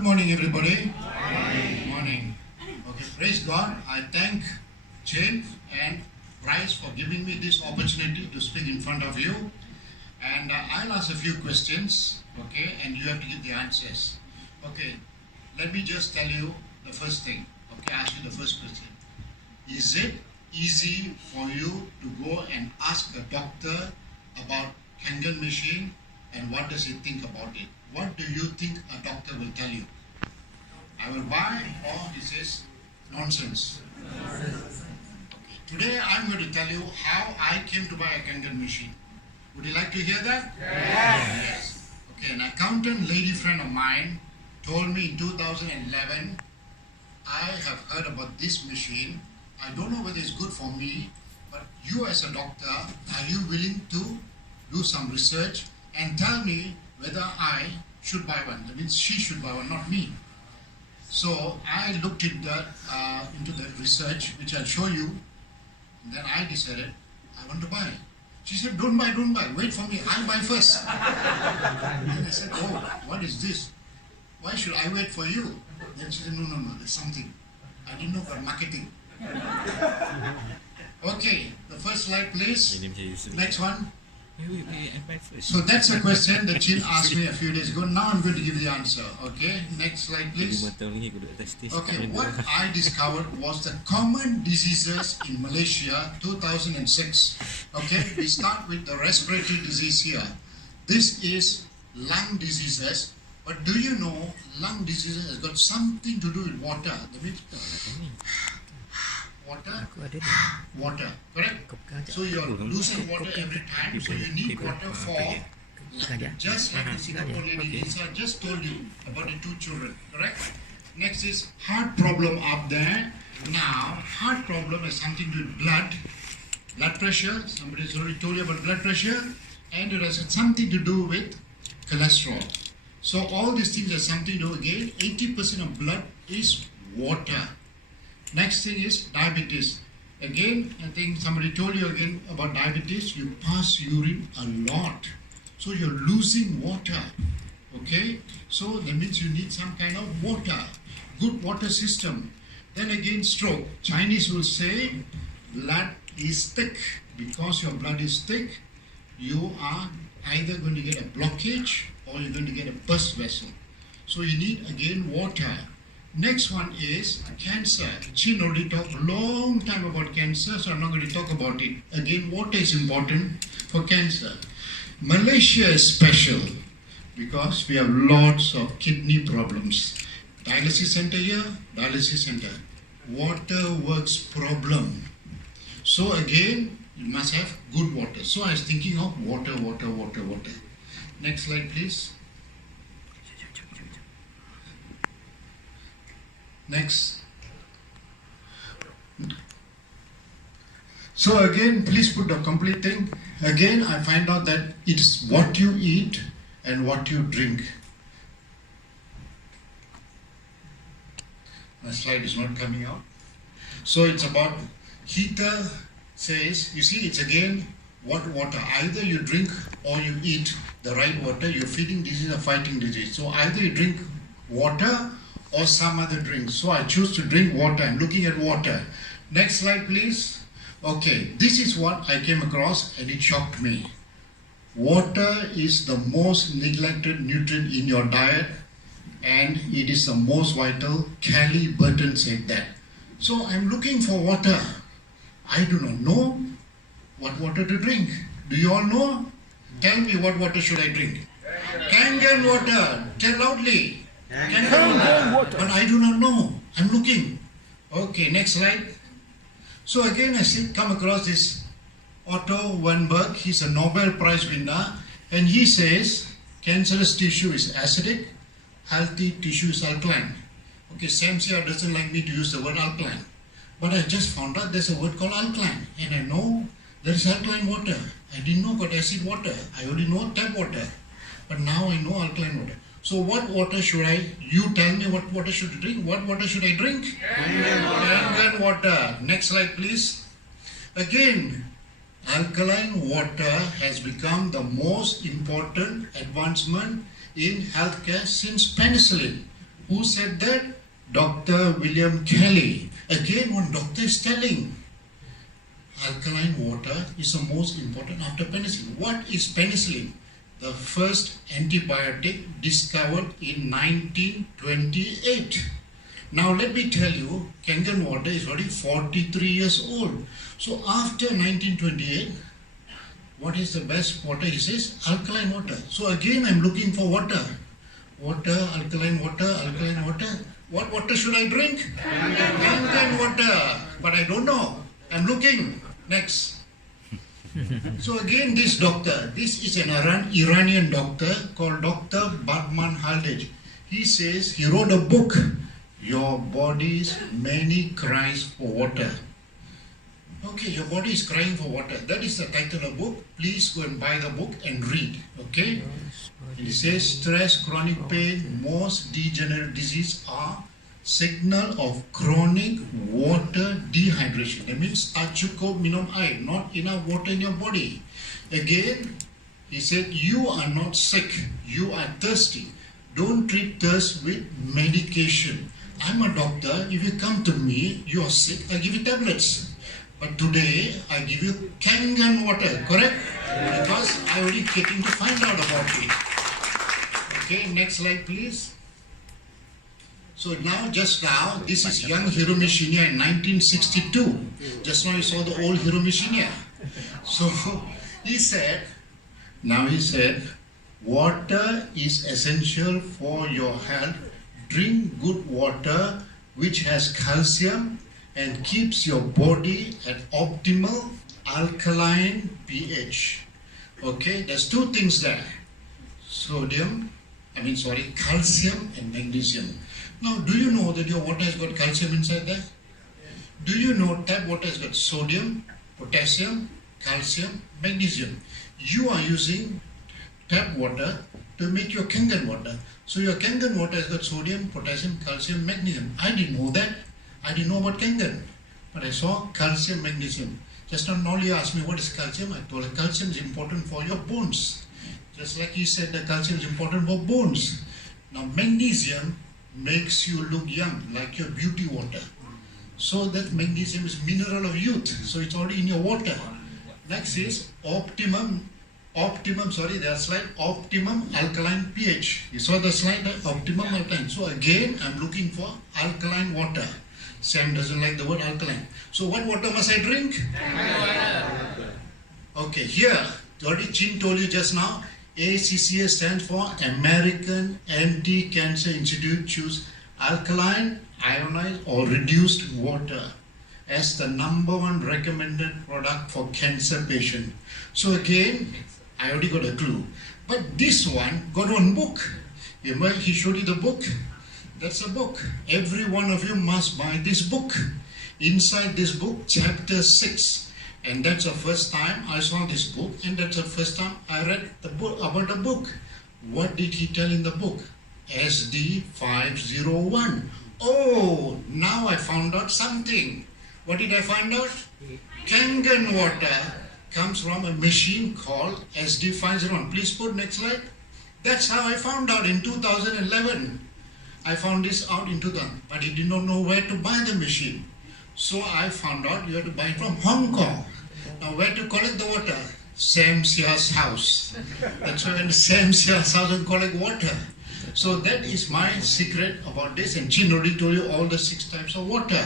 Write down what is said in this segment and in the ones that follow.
Good morning, everybody. Good morning. Okay, praise God. I thank Jane and Bryce for giving me this opportunity to speak in front of you. And I'll ask a few questions, okay, and you have to give the answers. Okay, let me just tell you the first thing. Okay, ask you the first question. Is it easy for you to go and ask a doctor about KANGEN machine and what does he think about it? What do you think a doctor will tell you? I will buy, or he says nonsense. Okay. Today I'm going to tell you how I came to buy a KANGEN machine. Would you like to hear that? Yes. Okay, an accountant lady friend of mine told me in 2011, I have heard about this machine. I don't know whether it's good for me, but you as a doctor, are you willing to do some research and tell me whether I should buy one? That means she should buy one, not me. So I looked into the research, which I'll show you. And then I decided I want to buy. She said, don't buy, wait for me, I'll buy first. And I said, oh, what is this? Why should I wait for you? Then she said, no, there's something. I didn't know about marketing. Okay, the first slide please. Next one. So that's a question that Chin asked me a few days ago. Now I'm going to give the answer. Okay, next slide please. Okay, what I discovered was the common diseases in Malaysia 2006. Okay, we start with the respiratory disease here. This is lung diseases. But do you know lung diseases has got something to do with water? That means water, correct? So you're losing water every time, so you need water for, just like the Singapore lady Lisa just told you about the 2 children, correct? Next is heart problem up there. Now, heart problem has something to do with blood pressure. Somebody's already told you about blood pressure, and it has something to do with cholesterol. So all these things have something to do again. 80% of blood is water. Next thing is diabetes. Again, I think somebody told you again about diabetes. You pass urine a lot. So you're losing water. Okay? So that means you need some kind of water. Good water system. Then again, stroke. Chinese will say blood is thick. Because your blood is thick, you are either going to get a blockage or you're going to get a burst vessel. So you need again water. Next one is cancer. Chin already talked a long time about cancer, so I'm not going to talk about it. Again, water is important for cancer. Malaysia is special because we have lots of kidney problems. Dialysis center here, dialysis center. Water works problem. So again, you must have good water. So I was thinking of water. Next slide please. Next. So again, please put the complete thing. Again, I find out that it is what you eat and what you drink. My slide is not coming out. So it's about heater says, you see, it's again what water. Either you drink or you eat the right water, you're feeding disease or fighting disease. So either you drink water or some other drink. So I choose to drink water. I'm looking at water. Next slide please. Okay, this is what I came across and it shocked me. Water is the most neglected nutrient in your diet and it is the most vital. Kelly Burton said that. So I'm looking for water. I do not know what water to drink. Do you all know? Tell me, what water should I drink? KANGEN water. Tell loudly. KANGEN water. But I do not know. I'm looking. Okay, next slide. So again, I come across this Otto Warburg. He's a Nobel Prize winner, and he says cancerous tissue is acidic, healthy tissue is alkaline. Okay, Sam here doesn't like me to use the word alkaline, but I just found out there's a word called alkaline, and I know there is alkaline water. I didn't know about acid water. I already know tap water, but now I know alkaline water. So what water should you tell me what water should I drink? What water should I drink? KANGEN water. Next slide please. Again, alkaline water has become the most important advancement in healthcare since penicillin. Who said that? Dr. William Kelly. Again, one doctor is telling alkaline water is the most important after penicillin. What is penicillin? The first antibiotic discovered in 1928. Now let me tell you, Kangen water is already 43 years old. So after 1928, what is the best water? He says alkaline water. So again I'm looking for water. Water, alkaline water, alkaline water. What water should I drink? Kangen water. But I don't know. I'm looking. Next. So again this doctor, this is an Iranian doctor called Dr. Batman Haldej. He says, he wrote a book, Your Body's Many Cries for Water. Okay, your body is crying for water. That is the title of the book. Please go and buy the book and read. Okay? It says stress, chronic pain, most degenerative disease are signal of chronic water dehydration. That means achuko minum air, not enough water in your body. Again, he said, you are not sick, you are thirsty. Don't treat thirst with medication. I'm a doctor. If you come to me, you are sick, I give you tablets. But today, I give you Kangen water, correct? Because I already getting to find out about it. Okay, next slide please. So now, just now, this is young Hiromi Shinya in 1962. Just now you saw the old Hiromi Shinya. So he said, water is essential for your health. Drink good water which has calcium and keeps your body at optimal alkaline pH. Okay, there's two things there. Calcium and magnesium. Now, do you know that your water has got calcium inside there? Do you know tap water has got sodium, potassium, calcium, magnesium? You are using tap water to make your Kangen water. So your Kangen water has got sodium, potassium, calcium, magnesium. I didn't know that. I didn't know about Kangen. But I saw calcium, magnesium. Just now you asked me what is calcium. I told you calcium is important for your bones. Just like you said that calcium is important for bones. Now magnesium makes you look young, like your beauty water. So that magnesium is mineral of youth. So it's already in your water. Next is optimum alkaline pH. You saw the slide, optimum alkaline. So again, I'm looking for alkaline water. Sam doesn't like the word alkaline. So what water must I drink? Okay, here, already Chin told you just now, ACCA stands for American Anti-Cancer Institute. Choose alkaline, ionized or reduced water as the #1 recommended product for cancer patient. So again, I already got a clue. But this one got one book. Remember, he showed you the book? That's a book. Every one of you must buy this book. Inside this book, chapter 6. And that's the first time I saw this book, and that's the first time I read the book about the book. What did he tell in the book? SD501. Oh, now I found out something. What did I find out? Kangen water comes from a machine called SD501. Please put next slide. That's how I found out in 2011. I found this out in 2000, but I did not know where to buy the machine. So I found out you have to buy it from Hong Kong. Now where to collect the water? Sam Sia's house. That's why I went to Sam Sia's house and collect water. So that is my secret about this, and Chin already told you all the 6 types of water.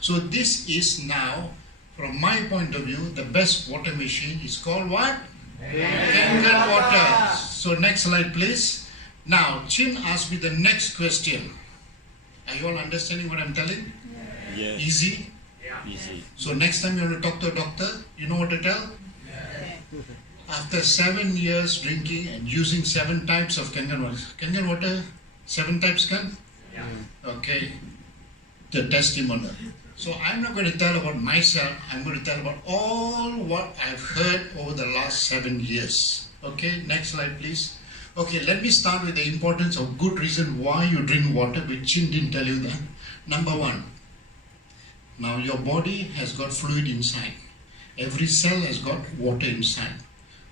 So this is now, from my point of view, the best water machine is called what? Kangen water. So next slide please. Now Chin asked me the next question. Are you all understanding what I'm telling? Yes. Easy? Easy. So next time you want to talk to a doctor, you know what to tell? After 7 years drinking and using 7 types of Kangen water. Kangen water, 7 types can? Okay. The testimonial. So I'm not going to tell about myself, I'm going to tell about all what I've heard over the last 7 years. Okay, next slide please. Okay, let me start with the importance of good reason why you drink water, which Chin didn't tell you that. Number 1. Now your body has got fluid inside. Every cell has got water inside.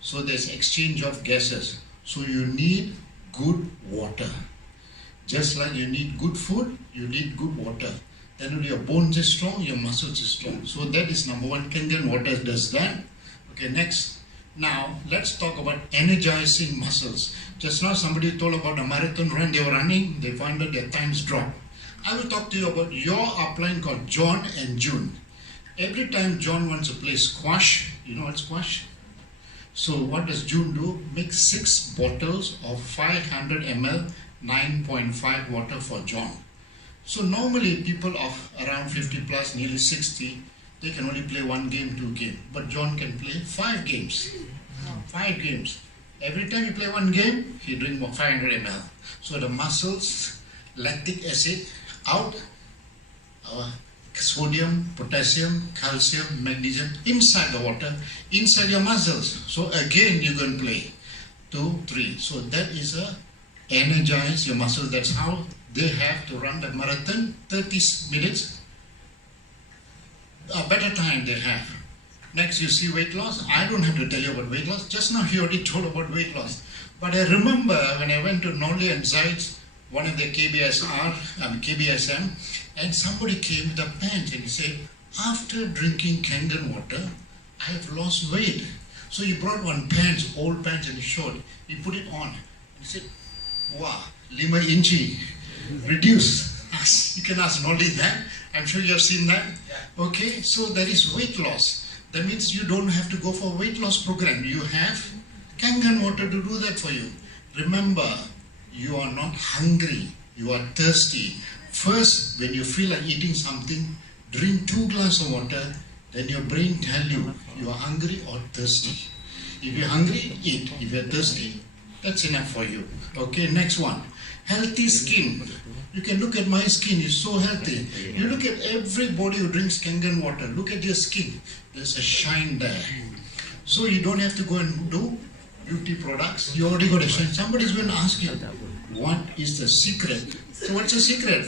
So there's exchange of gases. So you need good water. Just like you need good food, you need good water. Then when your bones is strong, your muscles is strong. So that is number one. Kangen water does that. Okay, next. Now let's talk about energizing muscles. Just now somebody told about a marathon run. They were running, they found that their times dropped. I will talk to you about your upline called John and June. Every time John wants to play squash, you know what squash? So what does June do? Make 6 bottles of 500 ml 9.5 water for John. So normally people of around 50 plus, nearly 60, they can only play 1 game, 2 games. But John can play 5 games. 5 games. Every time you play 1 game, he drink 500 ml. So the muscles, lactic acid out, sodium, potassium, calcium, magnesium inside the water, inside your muscles. So again you can play 2, 3. So that is a energize your muscles. That's how they have to run the marathon. 30 minutes, a better time they have. Next you see weight loss. I don't have to tell you about weight loss. Just now he already told about weight loss. But I remember when I went to Norley and Zayt's, one of the KBSM, and somebody came with a pants and he said, after drinking Kangen water, I have lost weight. So he brought one pants, old pants, and he showed. He put it on. And he said, wow, 5 inch reduce. You can ask Norley that. I'm sure you have seen that. Okay, so that is weight loss. That means you don't have to go for a weight loss program. You have Kangen water to do that for you. Remember, you are not hungry, you are thirsty. First, when you feel like eating something, drink 2 glasses of water, then your brain tells you you are hungry or thirsty. If you're hungry, eat. If you're thirsty, that's enough for you. Okay, next one. Healthy skin. You can look at my skin, it's so healthy. You look at everybody who drinks Kangen water, look at their skin. There's a shine there. So you don't have to go and do beauty products. You already got a shine. Somebody's going to ask you, what is the secret? So what's the secret?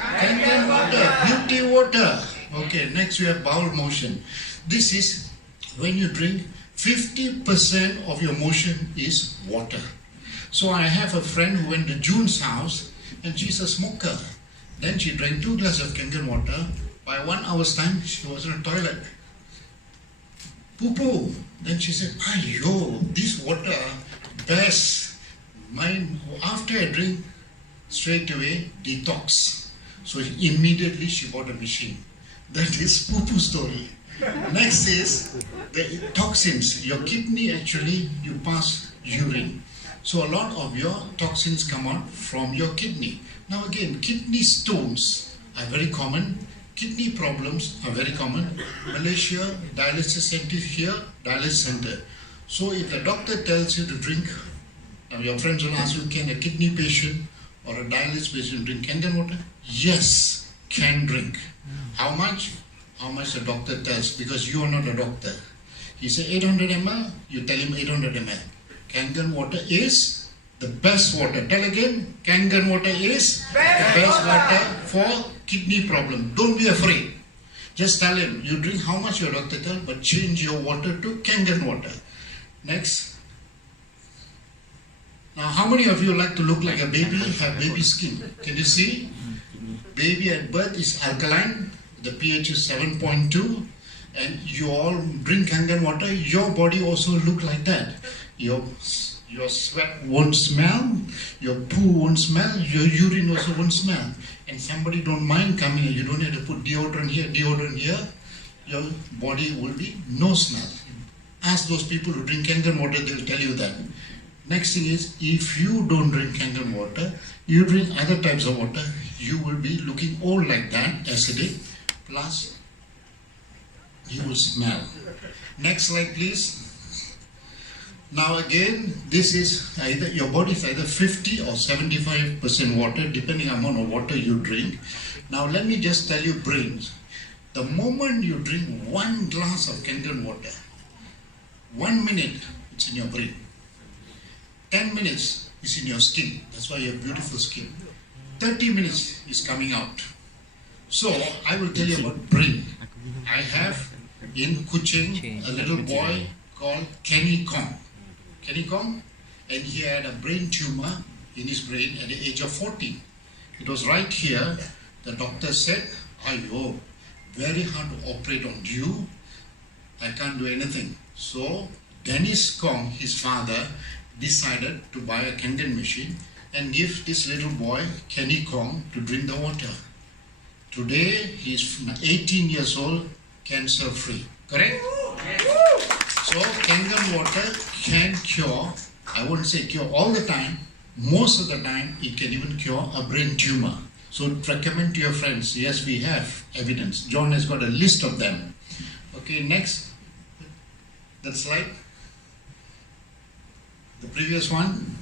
Kangen water, beauty water. Okay, next we have bowel motion. This is when you drink, 50% of your motion is water. So I have a friend who went to June's house and she's a smoker. Then she drank 2 glasses of Kangen water. By 1 hour's time, she was in the toilet. Poo-poo. Then she said, "Ayo, this water, best. Mine, after I drink, straight away, detox." So immediately she bought a machine. That is poo-poo story. Next is the toxins. Your kidney actually, you pass urine. So a lot of your toxins come out from your kidney. Now again, kidney stones are very common. Kidney problems are very common. Malaysia, dialysis center here, dialysis center. So if the doctor tells you to drink, now your friends will ask you, can a kidney patient or a dialysis patient drink Kangen water? Yes, can drink. How much? How much the doctor tells, because you are not a doctor. He says 800 ml, you tell him 800 ml. Kangen water is the best water. Tell again, Kangen water is the best water for kidney problem. Don't be afraid. Just tell him, you drink how much your doctor tells, but change your water to Kangen water. Next. Now, how many of you like to look like a baby, have baby skin? Can you see? Baby at birth is alkaline, the pH is 7.2, and you all drink Kangen water, your body also look like that. Your sweat won't smell, your poo won't smell, your urine also won't smell. And somebody don't mind coming here, you don't have to put deodorant here, your body will be no smell. Ask those people who drink Kangen water, they'll tell you that. Next thing is, if you don't drink Kangen water, you drink other types of water, you will be looking old like that, acidic, plus you will smell. Next slide please. Now again, this is either, your body is either 50 or 75% water, depending on the amount of water you drink. Now let me just tell you brains. The moment you drink 1 glass of Kangen water, 1 minute, it's in your brain. 10 minutes is in your skin. That's why you have beautiful skin. 30 minutes is coming out. So I will tell you about brain. I have in Kuching a little boy called Kenny Kong. Kenny Kong, and he had a brain tumor in his brain at the age of 14. It was right here. The doctor said, "Ayo, very hard to operate on you. I can't do anything." So Dennis Kong, his father, decided to buy a KANGEN machine and give this little boy, Kenny Kong, to drink the water. Today, he's 18 years old, cancer free. Correct? So KANGEN water can cure, I won't say cure all the time, most of the time it can even cure a brain tumor. So recommend to your friends. Yes, we have evidence. John has got a list of them. Okay, next. That slide. The previous one.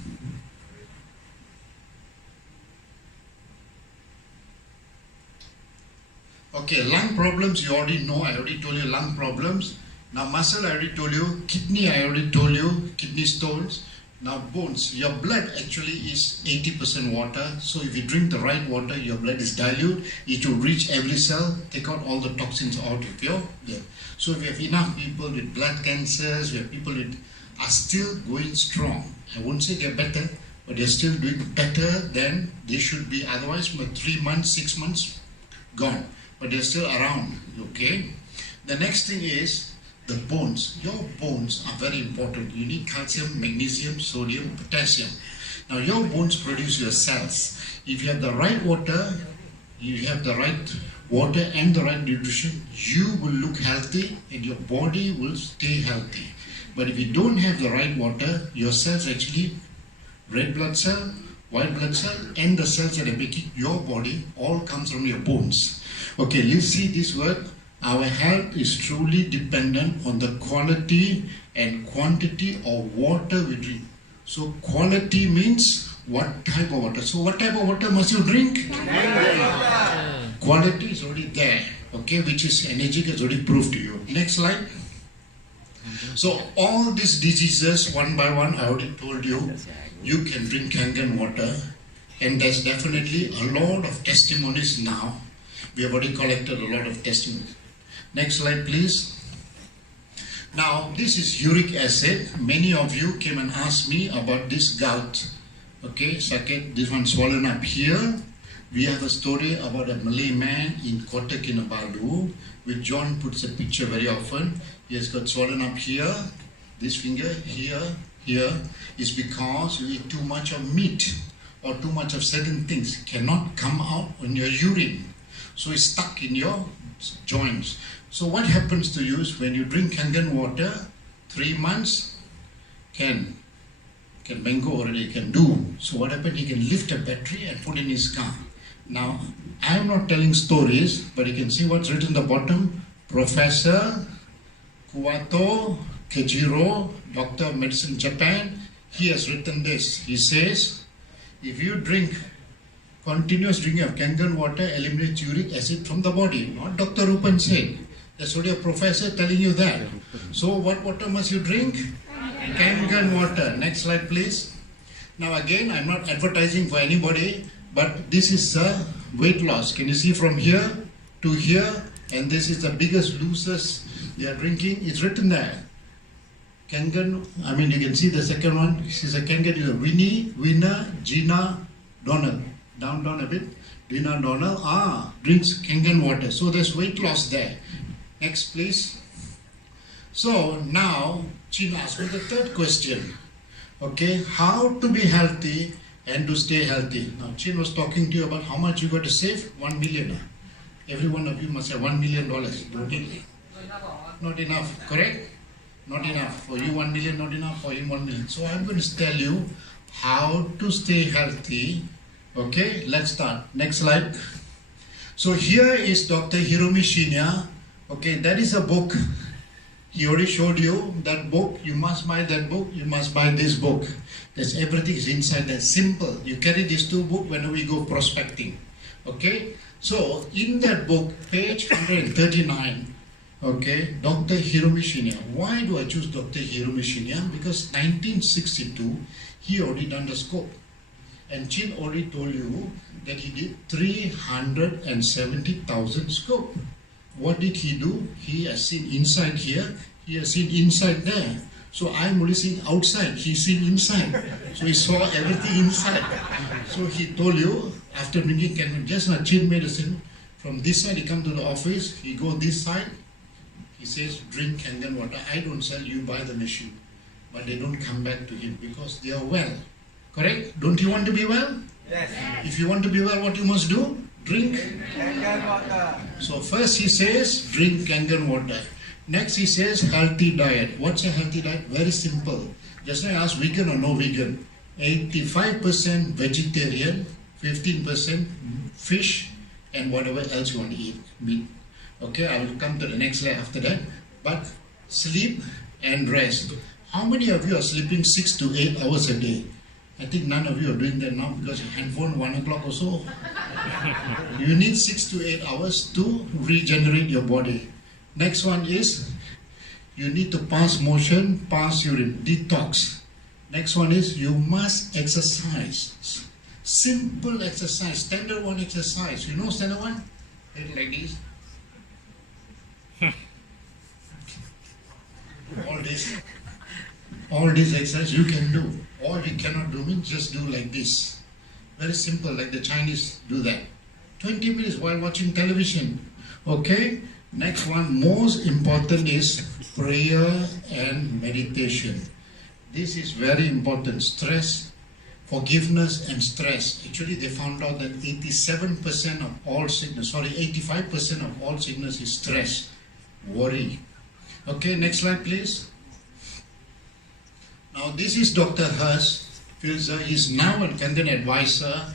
Okay, lung problems you already know. I already told you lung problems. Now muscle I already told you. Kidney I already told you. Kidney stones. Now bones. Your blood actually is 80% water. So if you drink the right water, your blood is dilute. It will reach every cell, take out all the toxins out of your blood. So if you have enough people with blood cancers, we have people that are still going strong. I won't say they're better, but they're still doing better than they should be. Otherwise, for 3 months, 6 months, gone. But they're still around, okay? The next thing is the bones. Your bones are very important. You need calcium, magnesium, sodium, potassium. Now your bones produce your cells. If you have the right water, and the right nutrition, you will look healthy and your body will stay healthy. But if you don't have the right water, your cells actually, red blood cell, white blood cell, and the cells that are making your body all comes from your bones. Okay, you see this word. Our health is truly dependent on the quality and quantity of water we drink. So quality means what type of water. So what type of water must you drink? Quality is already there, okay, which is energy has already proved to you. Next slide. So all these diseases, one by one, I already told you, you can drink KANGEN water, and there's definitely a lot of testimonies now. We have already collected a lot of testimonies. Next slide, please. Now, this is uric acid. Many of you came and asked me about this gout. Okay, sakit, this one swollen up here. We have a story about a Malay man in Kota Kinabalu, which John puts a picture very often. He has got swollen up here, this finger, here, is because you eat too much of meat or too much of certain things. Cannot come out in your urine. So it's stuck in your joints. So what happens to you is when you drink KANGEN water, 3 months, can mango already, can do. So what happened, he can lift a battery and put in his car. Now, I am not telling stories, but you can see what's written at the bottom. Professor Kuwato Kejiro, Doctor of Medicine, Japan, he has written this. He says, if you drink continuous drinking of KANGEN water, eliminates uric acid from the body. Not Dr. Rupan said. That's already a professor telling you that. So what water must you drink? KANGEN water. Next slide, please. Now again, I'm not advertising for anybody, but this is a weight loss. Can you see from here to here? And this is the biggest losers they are drinking. It's written there. KANGEN, I mean, you can see the second one. This is a KANGEN. Winnie, Winner, Gina, Donald. Down a bit. Gina, Donald, drinks KANGEN water. So there's weight loss there. Next, please. So now, Chin asked me the third question. Okay, how to be healthy and to stay healthy. Now, Chin was talking to you about how much you got to save. 1 million. Every one of you must have $1 million. Don't you? Not enough, correct? Not enough. For you 1 million, not enough. For him 1 million. So I'm going to tell you how to stay healthy. Okay, let's start. Next slide. So here is Dr. Hiromi Shinya. Okay, that is a book. He already showed you that book. You must buy that book. You must buy this book. There's everything is inside that. Simple. You carry these two books whenever you go prospecting. Okay. So in that book, page 139. Okay, Dr. Hiromi Shinya. Why do I choose Dr. Hiromi Shinya? Because 1962, he already done the scope. And Chin already told you that he did 370,000 scope. What did he do? He has seen inside here, he has seen inside there. So I'm only seeing outside, he's seen inside. So he saw everything inside. So he told you, after drinking Kangen, just a cheap medicine, from this side he come to the office, he go this side, he says, drink Kangen water. I don't sell, you buy the machine. But they don't come back to him because they are well. Correct? Don't you want to be well? Yes. If you want to be well, what you must do? Drink. Kangen water. So first he says, drink Kangen water. Next he says, healthy diet. What's a healthy diet? Very simple. Just now I asked vegan or no vegan. 85% vegetarian, 15% fish, and whatever else you want to eat, meat. Okay, I will come to the next slide after that. But sleep and rest. How many of you are sleeping 6 to 8 hours a day? I think none of you are doing that now because your handphone 1 o'clock or so. You need 6 to 8 hours to regenerate your body. Next one is you need to pass motion, pass urine, detox. Next one is you must exercise. Simple exercise, standard one exercise. You know standard one? Like this. All this exercise you can do. All you cannot do means just do like this. Very simple, like the Chinese do that. 20 minutes while watching television. Okay? Next one, most important is prayer and meditation. This is very important. Stress, forgiveness and stress. Actually, they found out that 87% of all sickness, 85% of all sickness is stress, worry. Okay, next slide please. Now this is Dr. Hers. He's now a Kangen advisor.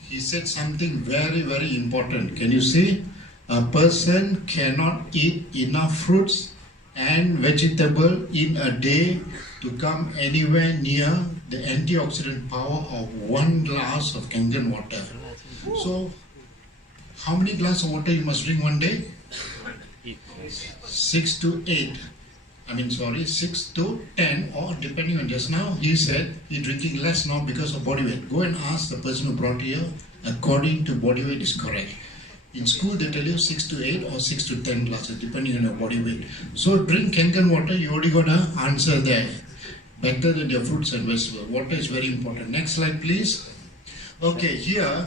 He said something very, very important. Can you see? A person cannot eat enough fruits and vegetable in a day to come anywhere near the antioxidant power of 1 glass of Kangen water. So, how many glasses of water you must drink one day? 6 to 8. 6 to 10, or depending on just now, he said he's drinking less now because of body weight. Go and ask the person who brought here, according to body weight is correct. In school they tell you 6 to 8 or 6 to 10 glasses, depending on your body weight. So drink Kangen water, you already got an answer there. Better than your fruits and vegetables. Water is very important. Next slide please. Okay, here,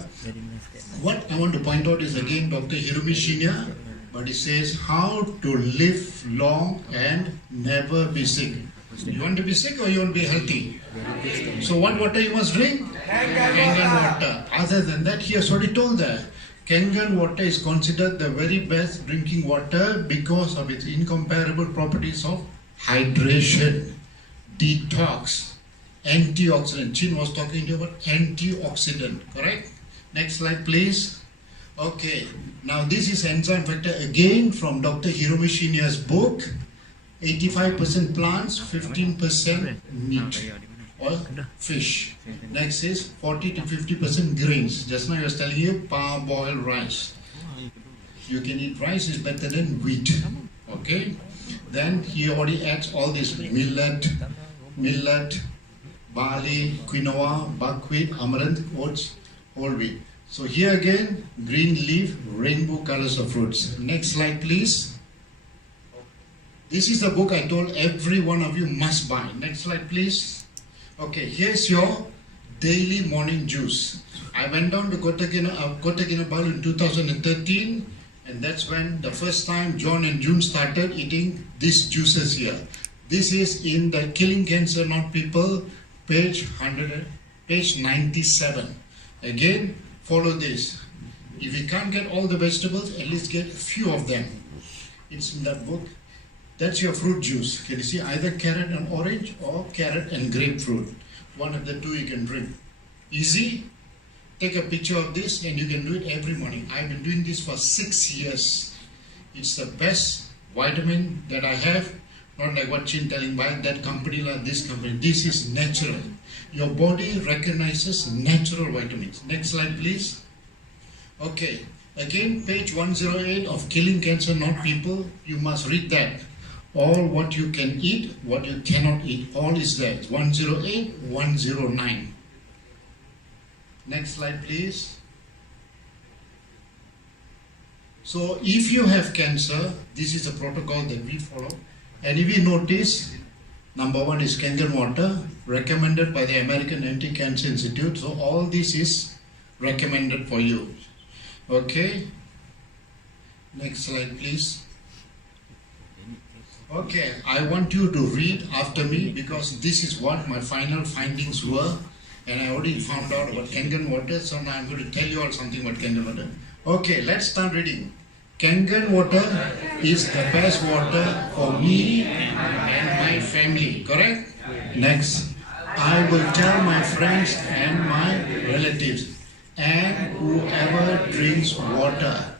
what I want to point out is again Dr. Hirumi Shinya, but he says how to live long and never be sick. You want to be sick or you want to be healthy? So what water you must drink? Kangen water. Other than that, he has already told that. Kangen water is considered the very best drinking water because of its incomparable properties of hydration, detox, antioxidant. Chin was talking to you about antioxidant, correct? Next slide please. Okay, now this is enzyme factor again from Dr. Hirumi Shinya's book. 85% plants, 15% meat or fish. Next is 40 to 50% grains. Just now I was telling you parboiled rice. You can eat rice is better than wheat. Okay. Then he already adds all this millet, barley, quinoa, buckwheat, amaranth, oats, whole wheat. So here again, green leaf, rainbow colors of fruits. Next slide please. This is the book I told every one of you must buy. Next slide please. Okay, here's your daily morning juice. I went down to Kota Kinabalu in 2013, and that's when the first time John and June started eating these juices here. This is in the Killing Cancer Not People, page 97. Again, follow this. If you can't get all the vegetables, at least get a few of them. It's in that book. That's your fruit juice. Can you see either carrot and orange or carrot and grapefruit? One of the two you can drink. Easy. Take a picture of this and you can do it every morning. I've been doing this for 6 years. It's the best vitamin that I have. Not like what Chin telling by that company like this company. This is natural. Your body recognizes natural vitamins. Next slide please. Okay. Again, page 108 of Killing Cancer Not People. You must read that. All what you can eat, what you cannot eat, all is there. 108, 109. Next slide please. So if you have cancer, this is the protocol that we follow. And if you notice, Number one is Kangen water, recommended by the American Anti-Cancer Institute. So all this is recommended for you. Okay. Next slide, please. Okay, I want you to read after me because this is what my final findings were, and I already found out about Kangen water. So now I'm going to tell you all something about Kangen water. Okay, let's start reading. Kangen water is the best water for me and my family, correct? Next, I will tell my friends and my relatives and whoever drinks water,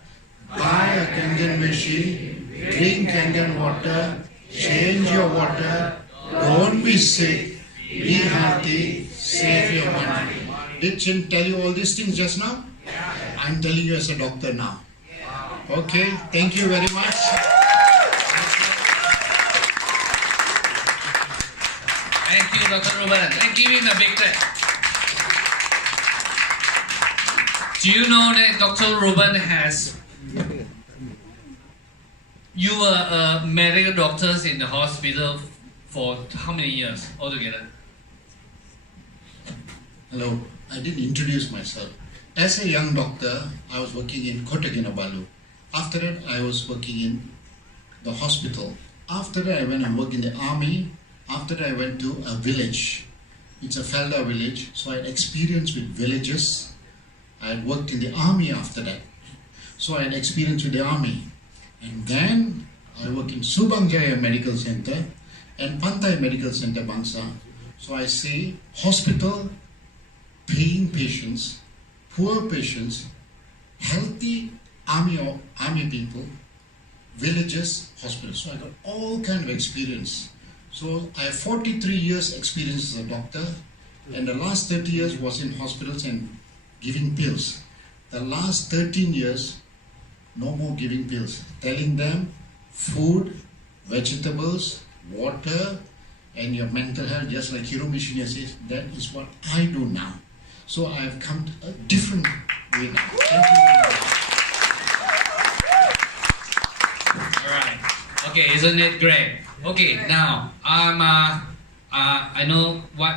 buy a Kangen machine, drink Kangen water, change your water, don't be sick, be healthy, save your money. Did Chin tell you all these things just now? I'm telling you as a doctor now. Okay, thank you very much. Thank you, Dr. Ruben. And give him a big clap. Do you know that Dr. Ruben you were medical doctors in the hospital for how many years altogether? Hello, I didn't introduce myself. As a young doctor, I was working in Kota Kinabalu. After that, I was working in the hospital. After that, I went and worked in the army. After that, I went to a village. It's a Felda village, so I had experience with villages. I had worked in the army after that. So I had experience with the army. And then I worked in Subang Jaya Medical Center and Pantai Medical Center Bangsa. So I see hospital, paying patients, poor patients, healthy army people, villages, hospitals. So I got all kind of experience. So I have 43 years experience as a doctor, and the last 30 years was in hospitals and giving pills. The last 13 years, no more giving pills. Telling them food, vegetables, water, and your mental health, just like Hiro Mishinya says, that is what I do now. So I have come to a different way now. Thank you very much. Alright. Okay, isn't it great? Okay, now I know what.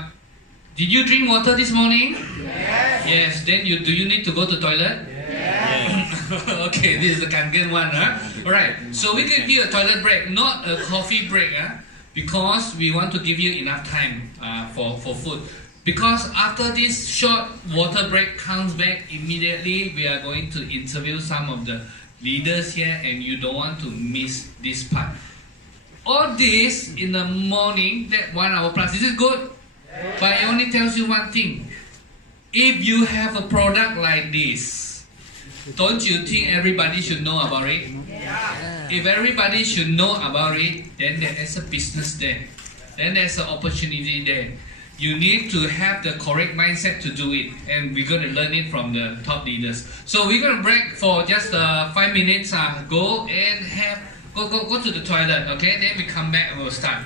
Did you drink water this morning? Yes. Yes. Then do you need to go to toilet? Yes. Okay, this is the Kangen one, huh? Alright. So we can give you a toilet break, not a coffee break, huh? Because we want to give you enough time for food. Because after this short water break comes back immediately, we are going to interview some of the leaders here, and you don't want to miss this part. All this in the morning, that 1 hour plus. This is good, but it only tells you one thing. If you have a product like this, don't you think everybody should know about it? Yeah. If everybody should know about it, then there is a business there. Then there's an opportunity there. You need to have the correct mindset to do it, and we're going to learn it from the top leaders. So we're going to break for just 5 minutes. Go and go to the toilet, okay? Then we come back and we'll start.